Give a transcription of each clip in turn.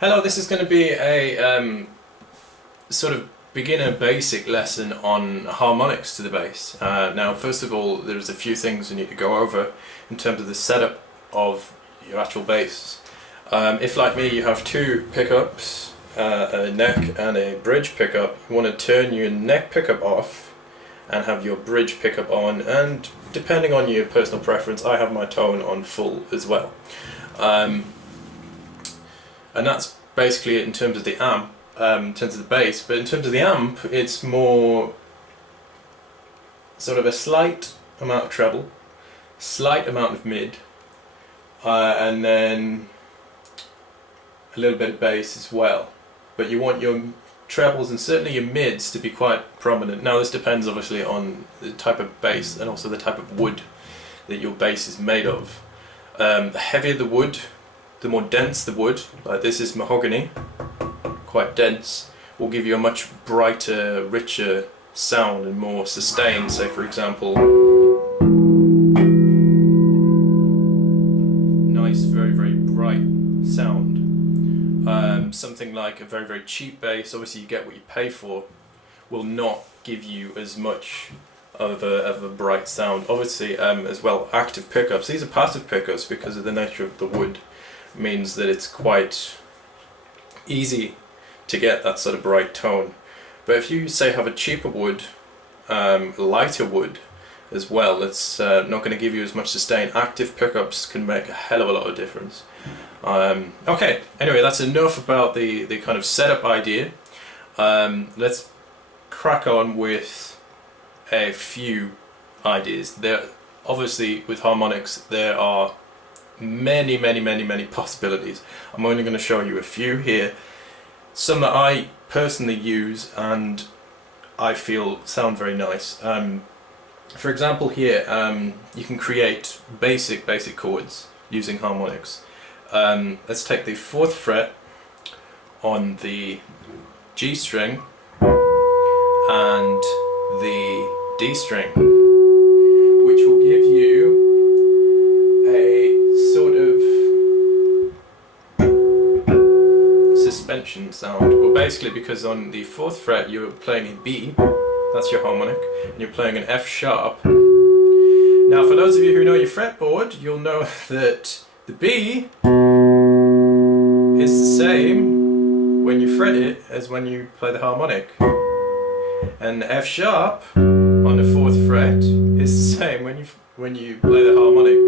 Hello, this is going to be a sort of beginner basic lesson on harmonics to the bass. Now, first of all, there's a few things we need to go over in terms of the setup of your actual bass. If, like me, you have two pickups, a neck and a bridge pickup, you want to turn your neck pickup off and have your bridge pickup on, and depending on your personal preference, I have my tone on full as well. And that's basically it in terms of the amp, in terms of the bass. But in terms of the amp, it's more sort of a slight amount of treble, slight amount of mid, and then a little bit of bass as well. But you want your trebles and certainly your mids to be quite prominent. Now this depends obviously on the type of bass and also the type of wood that your bass is made of. The heavier the wood, the more dense the wood, like this is mahogany, quite dense, will give you a much brighter, richer sound and more sustained. Say for example, nice, very, very bright sound. Something like a very, very cheap bass, obviously you get what you pay for, will not give you as much of a bright sound. Obviously as well, active pickups, these are passive pickups because of the nature of the wood, means that it's quite easy to get that sort of bright tone. But if you say have a cheaper wood, lighter wood as well, it's not going to give you as much sustain. Active pickups can make a hell of a lot of difference. Okay, anyway, that's enough about the kind of setup idea. Let's crack on with a few ideas. There, obviously with harmonics there are many possibilities. I'm only going to show you a few here, some that I personally use and I feel sound very nice. For example here, you can create basic chords using harmonics. Let's take the 4th fret on the G string and the D string, which will give you a sort of suspension sound. Well, basically because on the 4th fret you're playing a B, that's your harmonic, and you're playing an F sharp. Now for those of you who know your fretboard, you'll know that the B is the same when you fret it as when you play the harmonic, and the F sharp on the 4th fret is the same when you play the harmonic.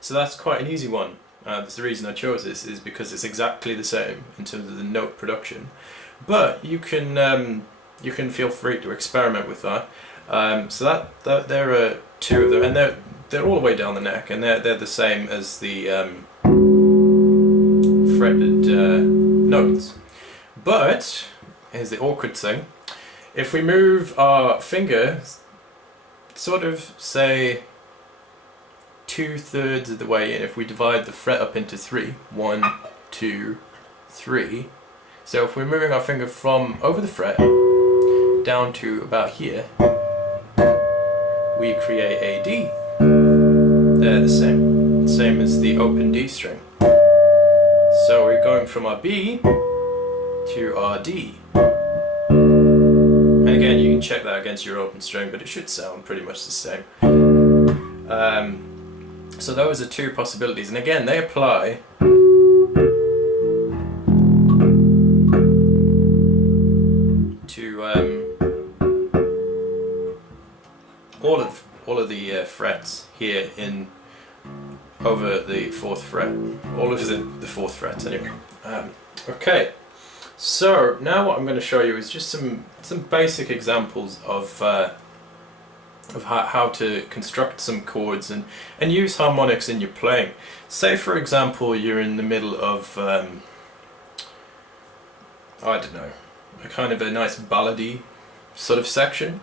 So that's quite an easy one. That's the reason I chose this, is because it's exactly the same in terms of the note production. But you can feel free to experiment with that. So that there are two of them, and they're all the way down the neck, and they're the same as the fretted notes. But here's the awkward thing: if we move our finger, sort of say 2/3 of the way in, if we divide the fret up into 3, 1, 2, 3. So if we're moving our finger from over the fret down to about here, we create a D. They're the same as the open D string. So we're going from our B to our D. And again, you can check that against your open string, but it should sound pretty much the same. So those are two possibilities, and again they apply to all of the frets here in over the 4th fret, all of the 4th frets anyway. Okay, so now what I'm going to show you is just some basic examples of how to construct some chords and use harmonics in your playing. Say for example you're in the middle of I don't know, a kind of a nice ballady sort of section.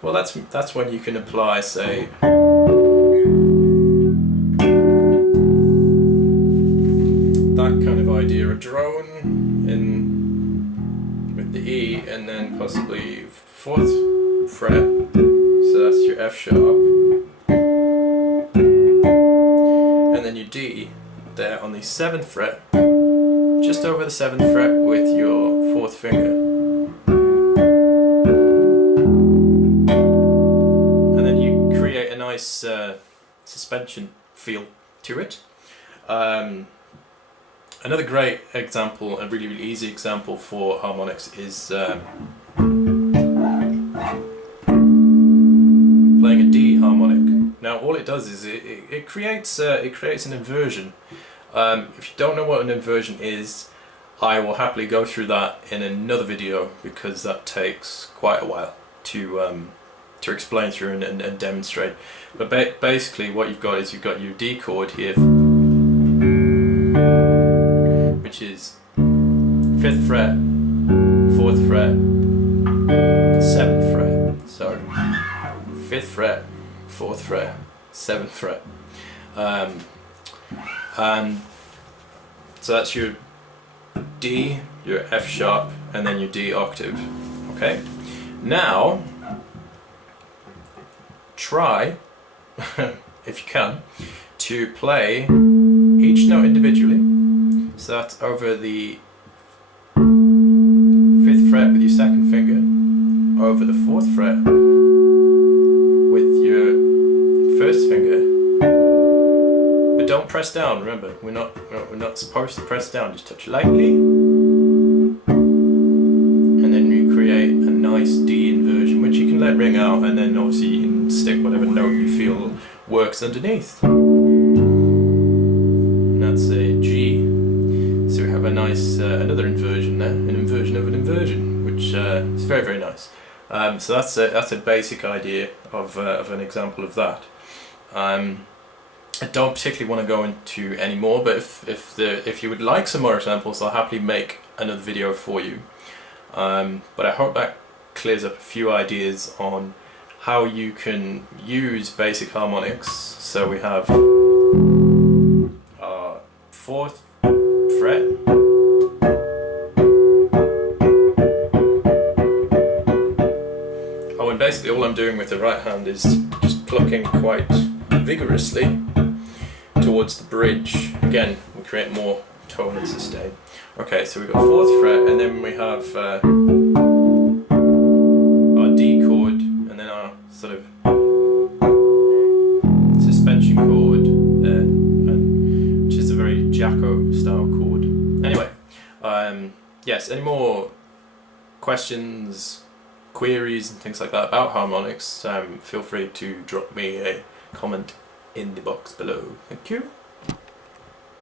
Well, that's when you can apply, say, that kind of idea, a drone in with the E, and then possibly 4th fret. So that's your F sharp, and then your D there on the 7th fret, just over the 7th fret with your 4th finger. And then you create a nice suspension feel to it. Another great example, a really, really easy example for harmonics is playing a D harmonic. Now all it does is it creates an inversion. If you don't know what an inversion is, I will happily go through that in another video, because that takes quite a while to explain through and demonstrate. But basically what you've got is you've got your D chord here, which is 5th fret, 4th fret, 7th fret. So 5th fret, 4th fret, 7th fret. And so that's your D, your F sharp, and then your D octave. Okay? Now, try, if you can, to play each note individually. So that's over the 5th fret with your 2nd finger, over the 4th fret with your 1st finger. But don't press down, remember, we're not supposed to press down, just touch lightly. And then you create a nice D inversion, which you can let ring out, and then obviously you can stick whatever note you feel works underneath. And that's a G. So we have a nice, another inversion there, an inversion of an inversion, which is very, very nice. So that's a basic idea of an example of that. I don't particularly want to go into any more, but if you would like some more examples, I'll happily make another video for you. But I hope that clears up a few ideas on how you can use basic harmonics. So we have 4th fret, oh, and basically all I'm doing with the right hand is just plucking quite vigorously towards the bridge. Again, we create more tone and sustain. Okay, so we've got 4th fret, and then we have our D chord, and then our sort of suspension chord there, which is a very Jacko style chord. Anyway, yes, any more questions, queries and things like that about harmonics, feel free to drop me a comment in the box below. Thank you.